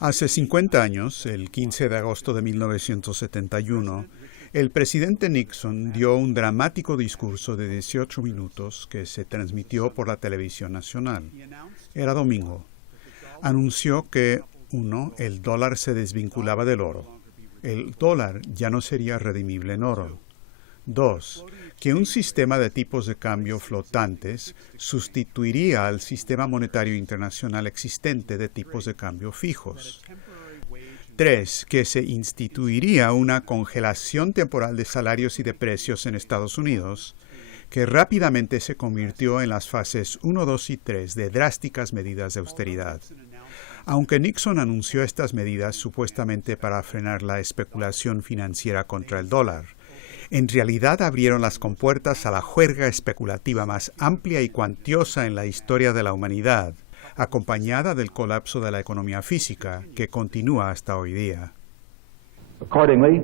Hace 50 años, el 15 de agosto de 1971, el presidente Nixon dio un dramático discurso de 18 minutos que se transmitió por la televisión nacional. Era domingo. Anunció que, 1, el dólar se desvinculaba del oro. El dólar ya no sería redimible en oro. 2, que un sistema de tipos de cambio flotantes sustituiría al sistema monetario internacional existente de tipos de cambio fijos. 3, que se instituiría una congelación temporal de salarios y de precios en Estados Unidos, que rápidamente se convirtió en las fases 1, 2 y 3 de drásticas medidas de austeridad. Aunque Nixon anunció estas medidas supuestamente para frenar la especulación financiera contra el dólar, en realidad abrieron las compuertas a la juerga especulativa más amplia y cuantiosa en la historia de la humanidad, acompañada del colapso de la economía física, que continúa hasta hoy día. Accordingly,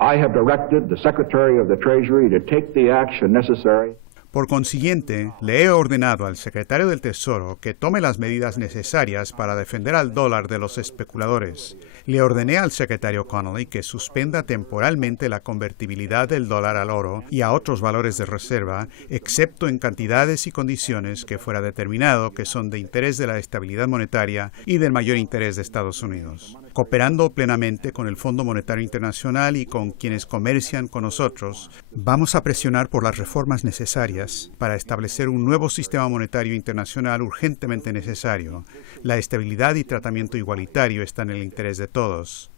I have directed the Secretary of the Treasury to take the action necessary. Por consiguiente, le he ordenado al secretario del Tesoro que tome las medidas necesarias para defender al dólar de los especuladores. Le ordené al secretario Connolly que suspenda temporalmente la convertibilidad del dólar al oro y a otros valores de reserva, excepto en cantidades y condiciones que fuera determinado que son de interés de la estabilidad monetaria y del mayor interés de Estados Unidos. Cooperando plenamente con el Fondo Monetario Internacional y con quienes comercian con nosotros, vamos a presionar por las reformas necesarias para establecer un nuevo sistema monetario internacional urgentemente necesario. La estabilidad y tratamiento igualitario están en el interés de todos.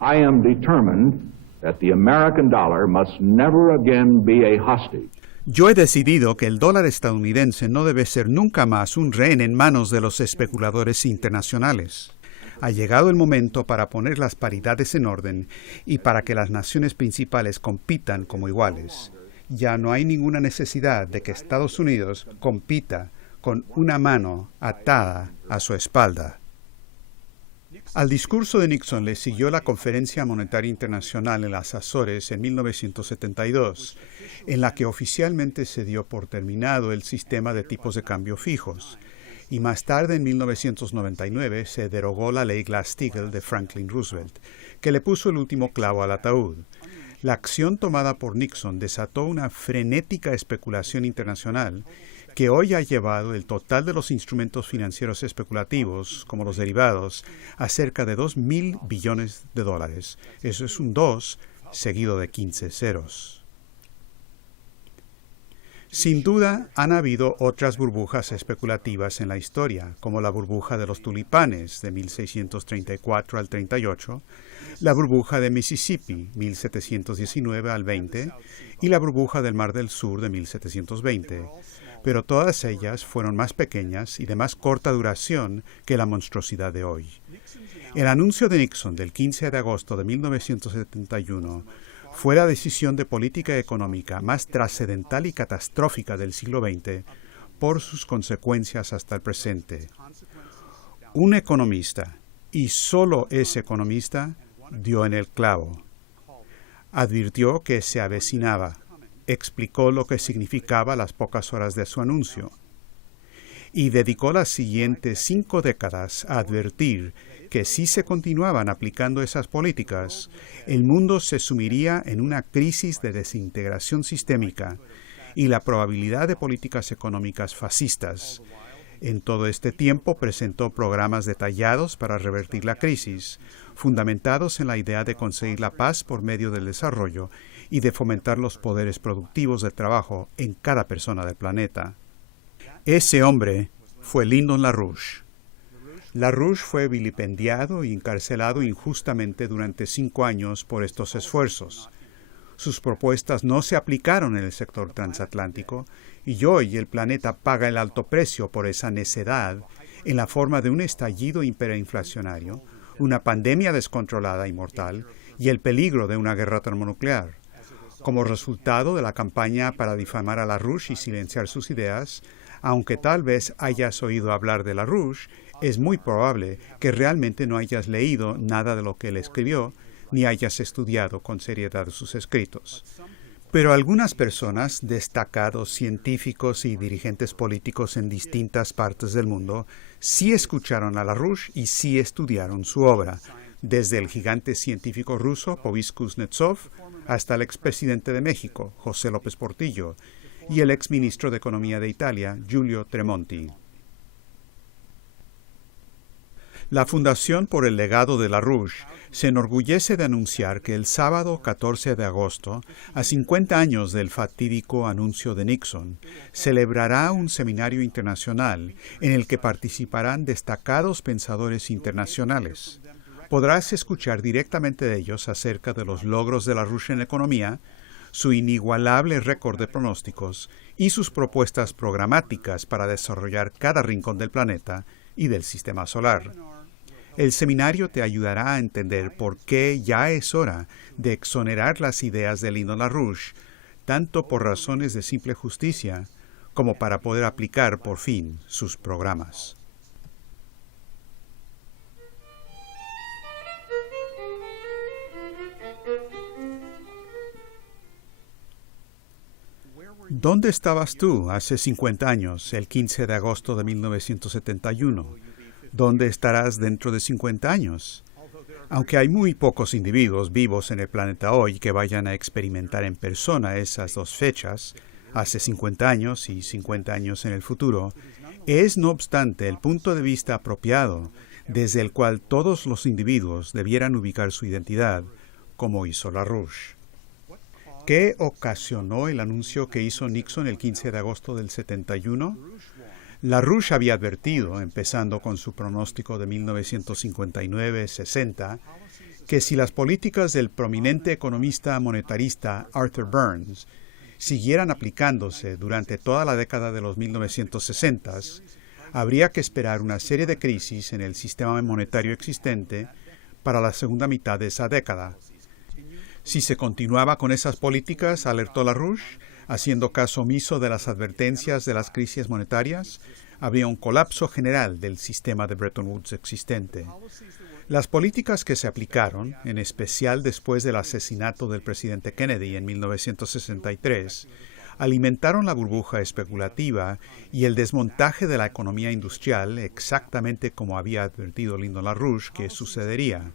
I am determined that the American dollar must never again be a hostage. Yo he decidido que el dólar estadounidense no debe ser nunca más un rehén en manos de los especuladores internacionales. Ha llegado el momento para poner las paridades en orden y para que las naciones principales compitan como iguales. Ya no hay ninguna necesidad de que Estados Unidos compita con una mano atada a su espalda. Al discurso de Nixon le siguió la Conferencia Monetaria Internacional en las Azores en 1972, en la que oficialmente se dio por terminado el sistema de tipos de cambio fijos. Y más tarde, en 1999, se derogó la ley Glass-Steagall de Franklin Roosevelt, que le puso el último clavo al ataúd. La acción tomada por Nixon desató una frenética especulación internacional que hoy ha llevado el total de los instrumentos financieros especulativos, como los derivados, a cerca de 2.000 billones de dólares. Eso es un 2 seguido de 15 ceros. Sin duda, han habido otras burbujas especulativas en la historia, como la burbuja de los tulipanes de 1634 al 38, la burbuja de Mississippi 1719 al 20 y la burbuja del Mar del Sur de 1720. Pero todas ellas fueron más pequeñas y de más corta duración que la monstruosidad de hoy. El anuncio de Nixon del 15 de agosto de 1971 fue la decisión de política económica más trascendental y catastrófica del siglo XX por sus consecuencias hasta el presente. Un economista, y solo ese economista, dio en el clavo. Advirtió que se avecinaba, explicó lo que significaba las pocas horas de su anuncio, y dedicó las siguientes 5 décadas a advertir que si se continuaban aplicando esas políticas, el mundo se sumiría en una crisis de desintegración sistémica y la probabilidad de políticas económicas fascistas. En todo este tiempo presentó programas detallados para revertir la crisis, fundamentados en la idea de conseguir la paz por medio del desarrollo y de fomentar los poderes productivos del trabajo en cada persona del planeta. Ese hombre fue Lyndon LaRouche. LaRouche fue vilipendiado y encarcelado injustamente durante 5 años por estos esfuerzos. Sus propuestas no se aplicaron en el sector transatlántico y hoy el planeta paga el alto precio por esa necedad en la forma de un estallido hiperinflacionario, una pandemia descontrolada y mortal y el peligro de una guerra termonuclear. Como resultado de la campaña para difamar a LaRouche y silenciar sus ideas, aunque tal vez hayas oído hablar de LaRouche, es muy probable que realmente no hayas leído nada de lo que él escribió, ni hayas estudiado con seriedad sus escritos. Pero algunas personas, destacados científicos y dirigentes políticos en distintas partes del mundo, sí escucharon a LaRouche y sí estudiaron su obra, desde el gigante científico ruso Boris Kuznetsov hasta el expresidente de México, José López Portillo, y el exministro de Economía de Italia, Giulio Tremonti. La Fundación por el Legado de LaRouche se enorgullece de anunciar que el sábado 14 de agosto, a 50 años del fatídico anuncio de Nixon, celebrará un seminario internacional en el que participarán destacados pensadores internacionales. Podrás escuchar directamente de ellos acerca de los logros de LaRouche en economía, su inigualable récord de pronósticos y sus propuestas programáticas para desarrollar cada rincón del planeta y del sistema solar. El seminario te ayudará a entender por qué ya es hora de exonerar las ideas de Lino LaRouche, tanto por razones de simple justicia como para poder aplicar por fin sus programas. ¿Dónde estabas tú hace 50 años, el 15 de agosto de 1971? ¿Dónde estarás dentro de 50 años? Aunque hay muy pocos individuos vivos en el planeta hoy que vayan a experimentar en persona esas dos fechas, hace 50 años y 50 años en el futuro, es no obstante el punto de vista apropiado desde el cual todos los individuos debieran ubicar su identidad, como hizo LaRouche. ¿Qué ocasionó el anuncio que hizo Nixon el 15 de agosto del 71? LaRouche había advertido, empezando con su pronóstico de 1959-60, que si las políticas del prominente economista monetarista Arthur Burns siguieran aplicándose durante toda la década de los 1960s, habría que esperar una serie de crisis en el sistema monetario existente para la segunda mitad de esa década. Si se continuaba con esas políticas, alertó LaRouche, haciendo caso omiso de las advertencias de las crisis monetarias, habría un colapso general del sistema de Bretton Woods existente. Las políticas que se aplicaron, en especial después del asesinato del presidente Kennedy en 1963, alimentaron la burbuja especulativa y el desmontaje de la economía industrial, exactamente como había advertido Lino LaRouche que sucedería.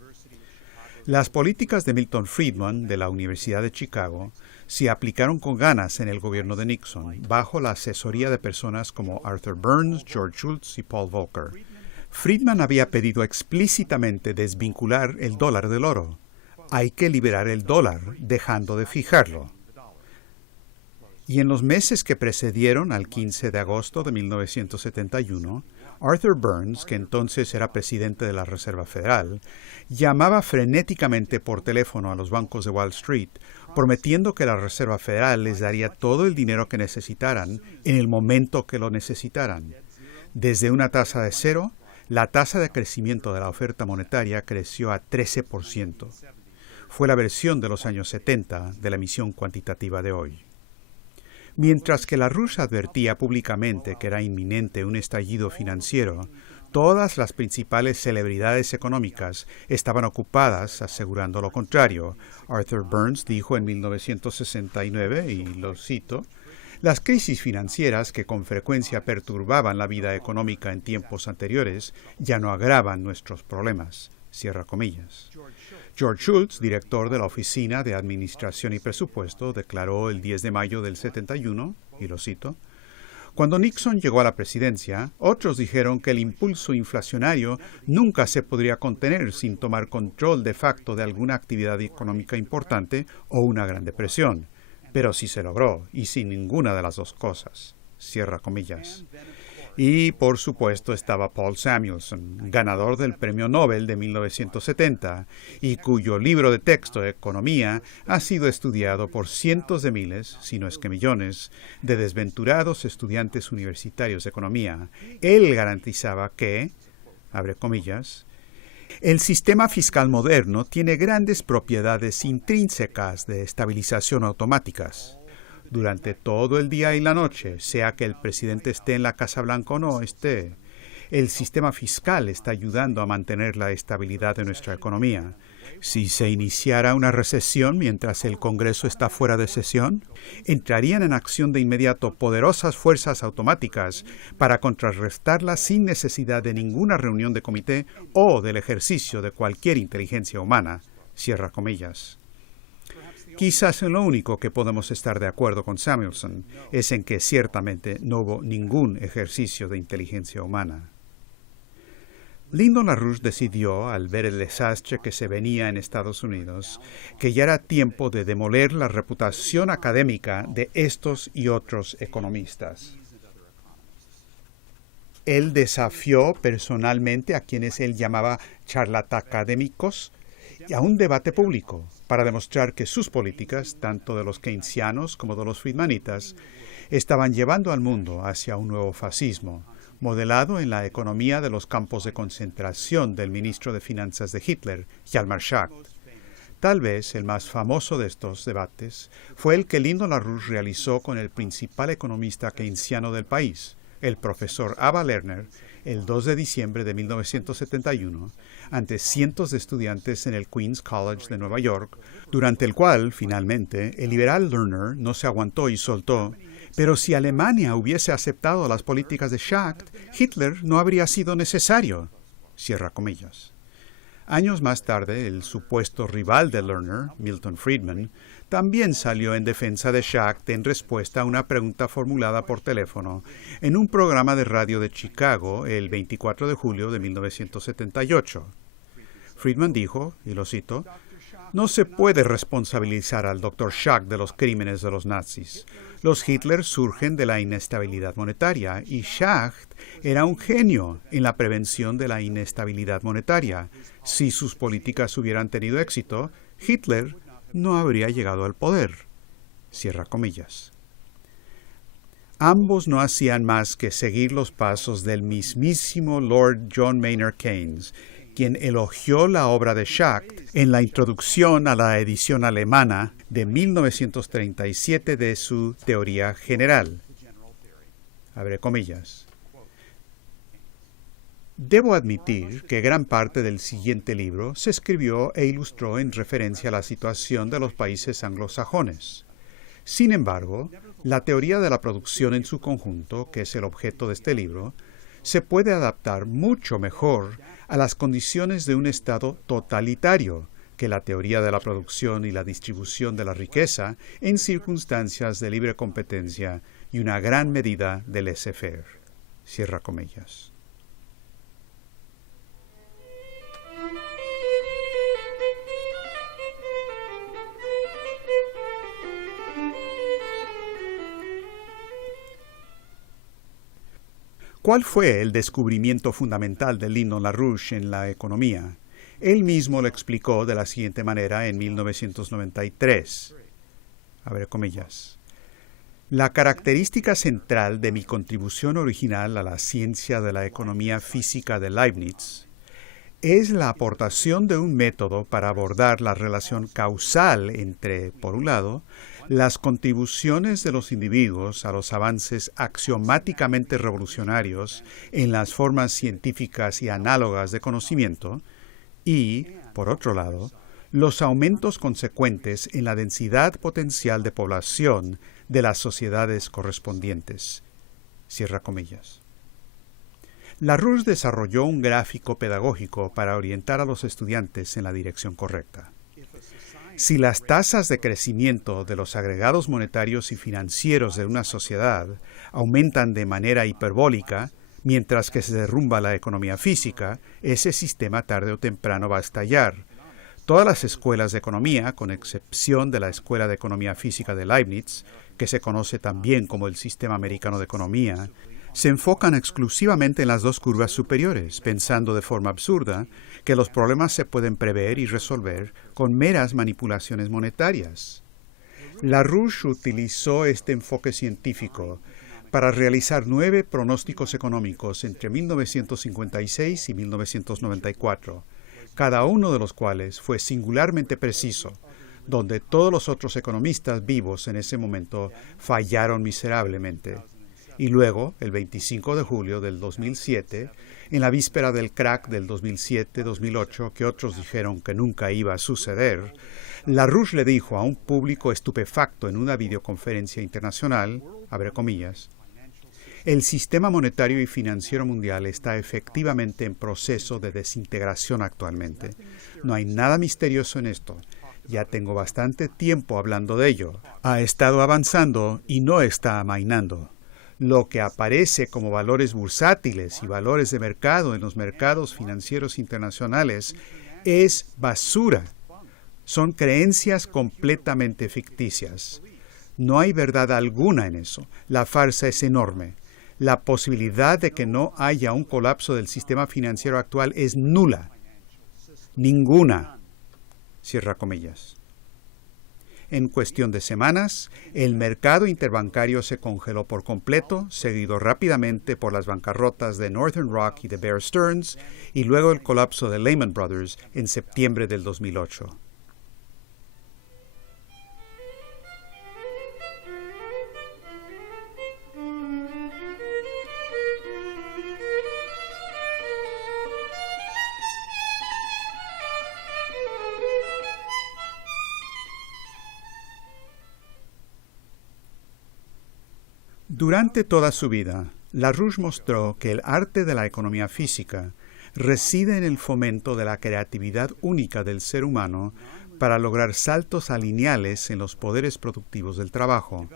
Las políticas de Milton Friedman, de la Universidad de Chicago, se aplicaron con ganas en el gobierno de Nixon, bajo la asesoría de personas como Arthur Burns, George Shultz y Paul Volcker. Friedman había pedido explícitamente desvincular el dólar del oro. Hay que liberar el dólar, dejando de fijarlo. Y en los meses que precedieron al 15 de agosto de 1971, Arthur Burns, que entonces era presidente de la Reserva Federal, llamaba frenéticamente por teléfono a los bancos de Wall Street, prometiendo que la Reserva Federal les daría todo el dinero que necesitaran en el momento que lo necesitaran. Desde una tasa de cero, la tasa de crecimiento de la oferta monetaria creció a 13%. Fue la versión de los años 70 de la emisión cuantitativa de hoy. Mientras que LaRouche advertía públicamente que era inminente un estallido financiero, todas las principales celebridades económicas estaban ocupadas asegurando lo contrario. Arthur Burns dijo en 1969, y lo cito, «Las crisis financieras que con frecuencia perturbaban la vida económica en tiempos anteriores ya no agravan nuestros problemas». Cierra comillas. George Shultz, director de la Oficina de Administración y Presupuesto, declaró el 10 de mayo del 71, y lo cito, «Cuando Nixon llegó a la presidencia, otros dijeron que el impulso inflacionario nunca se podría contener sin tomar control de facto de alguna actividad económica importante o una gran depresión. Pero sí se logró, y sin ninguna de las dos cosas». Cierra comillas. Y, por supuesto, estaba Paul Samuelson, ganador del Premio Nobel de 1970, y cuyo libro de texto de economía ha sido estudiado por cientos de miles, si no es que millones, de desventurados estudiantes universitarios de economía. Él garantizaba que, abre comillas, «el sistema fiscal moderno tiene grandes propiedades intrínsecas de estabilización automáticas. Durante todo el día y la noche, sea que el presidente esté en la Casa Blanca o no esté, el sistema fiscal está ayudando a mantener la estabilidad de nuestra economía. Si se iniciara una recesión mientras el Congreso está fuera de sesión, entrarían en acción de inmediato poderosas fuerzas automáticas para contrarrestarla sin necesidad de ninguna reunión de comité o del ejercicio de cualquier inteligencia humana. Cierra comillas. Quizás en lo único que podemos estar de acuerdo con Samuelson es en que ciertamente no hubo ningún ejercicio de inteligencia humana. Lyndon LaRouche decidió, al ver el desastre que se venía en Estados Unidos, que ya era tiempo de demoler la reputación académica de estos y otros economistas. Él desafió personalmente a quienes él llamaba charlatacadémicos y a un debate público para demostrar que sus políticas, tanto de los keynesianos como de los friedmanitas, estaban llevando al mundo hacia un nuevo fascismo, modelado en la economía de los campos de concentración del ministro de Finanzas de Hitler, Hjalmar Schacht. Tal vez el más famoso de estos debates fue el que Lyndon LaRouche realizó con el principal economista keynesiano del país, el profesor Ava Lerner, el 2 de diciembre de 1971, ante cientos de estudiantes en el Queens College de Nueva York, durante el cual, finalmente, el liberal Lerner no se aguantó y soltó: pero si Alemania hubiese aceptado las políticas de Schacht, Hitler no habría sido necesario. Cierra comillas. Años más tarde, el supuesto rival de Lerner, Milton Friedman, también salió en defensa de Schacht en respuesta a una pregunta formulada por teléfono en un programa de radio de Chicago el 24 de julio de 1978. Friedman dijo, y lo cito: «No se puede responsabilizar al Dr. Schacht de los crímenes de los nazis. Los Hitler surgen de la inestabilidad monetaria y Schacht era un genio en la prevención de la inestabilidad monetaria. Si sus políticas hubieran tenido éxito, Hitler no habría llegado al poder». Cierra comillas. Ambos no hacían más que seguir los pasos del mismísimo Lord John Maynard Keynes, quien elogió la obra de Schacht en la introducción a la edición alemana de 1937 de su Teoría General. Abre comillas. Debo admitir que gran parte del siguiente libro se escribió e ilustró en referencia a la situación de los países anglosajones. Sin embargo, la teoría de la producción en su conjunto, que es el objeto de este libro, se puede adaptar mucho mejor a las condiciones de un Estado totalitario que la teoría de la producción y la distribución de la riqueza en circunstancias de libre competencia y una gran medida de laissez-faire. Cierra comillas. ¿Cuál fue el descubrimiento fundamental de Lyndon LaRouche en la economía? Él mismo lo explicó de la siguiente manera en 1993. Abre comillas. La característica central de mi contribución original a la ciencia de la economía física de Leibniz es la aportación de un método para abordar la relación causal entre, por un lado, las contribuciones de los individuos a los avances axiomáticamente revolucionarios en las formas científicas y análogas de conocimiento, y, por otro lado, los aumentos consecuentes en la densidad potencial de población de las sociedades correspondientes. Cierra comillas. LaRouche desarrolló un gráfico pedagógico para orientar a los estudiantes en la dirección correcta. Si las tasas de crecimiento de los agregados monetarios y financieros de una sociedad aumentan de manera hiperbólica, mientras que se derrumba la economía física, ese sistema tarde o temprano va a estallar. Todas las escuelas de economía, con excepción de la Escuela de Economía Física de Leibniz, que se conoce también como el Sistema Americano de Economía, se enfocan exclusivamente en las dos curvas superiores, pensando de forma absurda que los problemas se pueden prever y resolver con meras manipulaciones monetarias. LaRouche utilizó este enfoque científico para realizar 9 pronósticos económicos entre 1956 y 1994, cada uno de los cuales fue singularmente preciso, donde todos los otros economistas vivos en ese momento fallaron miserablemente. Y luego, el 25 de julio del 2007, en la víspera del crack del 2007-2008, que otros dijeron que nunca iba a suceder, LaRouche le dijo a un público estupefacto en una videoconferencia internacional, abre comillas, el sistema monetario y financiero mundial está efectivamente en proceso de desintegración actualmente. No hay nada misterioso en esto. Ya tengo bastante tiempo hablando de ello. Ha estado avanzando y no está amainando. Lo que aparece como valores bursátiles y valores de mercado en los mercados financieros internacionales es basura. Son creencias completamente ficticias. No hay verdad alguna en eso. La farsa es enorme. La posibilidad de que no haya un colapso del sistema financiero actual es nula. Ninguna. Cierra comillas. En cuestión de semanas, el mercado interbancario se congeló por completo, seguido rápidamente por las bancarrotas de Northern Rock y de Bear Stearns, y luego el colapso de Lehman Brothers en septiembre del 2008. Durante toda su vida, LaRouche mostró que el arte de la economía física reside en el fomento de la creatividad única del ser humano para lograr saltos alineales en los poderes productivos del trabajo.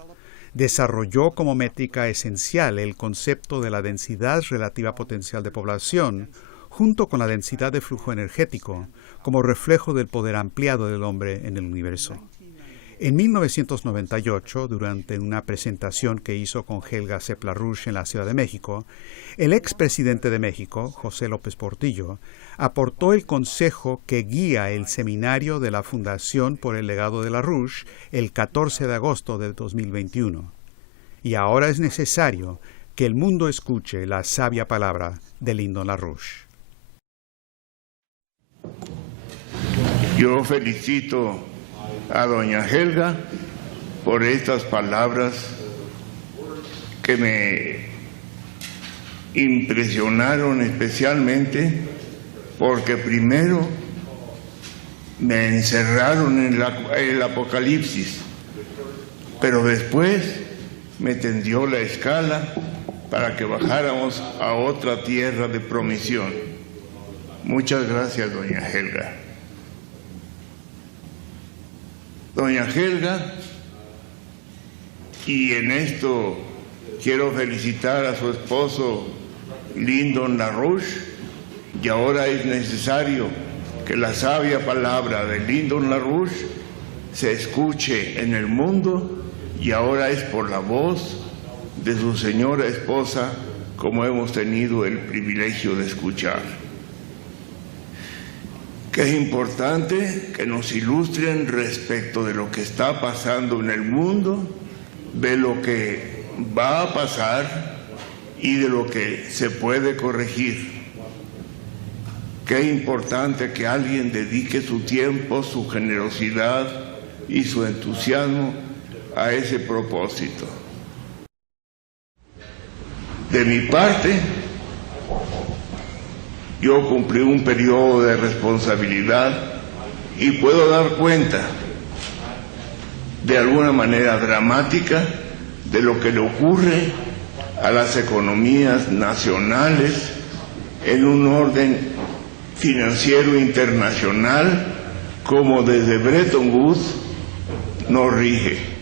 Desarrolló como métrica esencial el concepto de la densidad relativa potencial de población, junto con la densidad de flujo energético, como reflejo del poder ampliado del hombre en el universo. En 1998, durante una presentación que hizo con Helga Sepp-LaRouche en la Ciudad de México, el expresidente de México, José López Portillo, aportó el consejo que guía el seminario de la Fundación por el Legado de LaRouche el 14 de agosto de 2021. Y ahora es necesario que el mundo escuche la sabia palabra de Lyndon LaRouche. Yo felicito a doña Helga por estas palabras que me impresionaron especialmente porque primero me encerraron en el Apocalipsis, pero después me tendió la escala para que bajáramos a otra tierra de promisión. Muchas gracias, doña Helga. Doña Helga, y en esto quiero felicitar a su esposo Lyndon LaRouche, y ahora es necesario que la sabia palabra de Lyndon LaRouche se escuche en el mundo, y ahora es por la voz de su señora esposa como hemos tenido el privilegio de escuchar. Que es importante que nos ilustren respecto de lo que está pasando en el mundo, de lo que va a pasar y de lo que se puede corregir. Qué importante que alguien dedique su tiempo, su generosidad y su entusiasmo a ese propósito. De mi parte, yo cumplí un periodo de responsabilidad y puedo dar cuenta, de alguna manera dramática, de lo que le ocurre a las economías nacionales en un orden financiero internacional como desde Bretton Woods nos rige.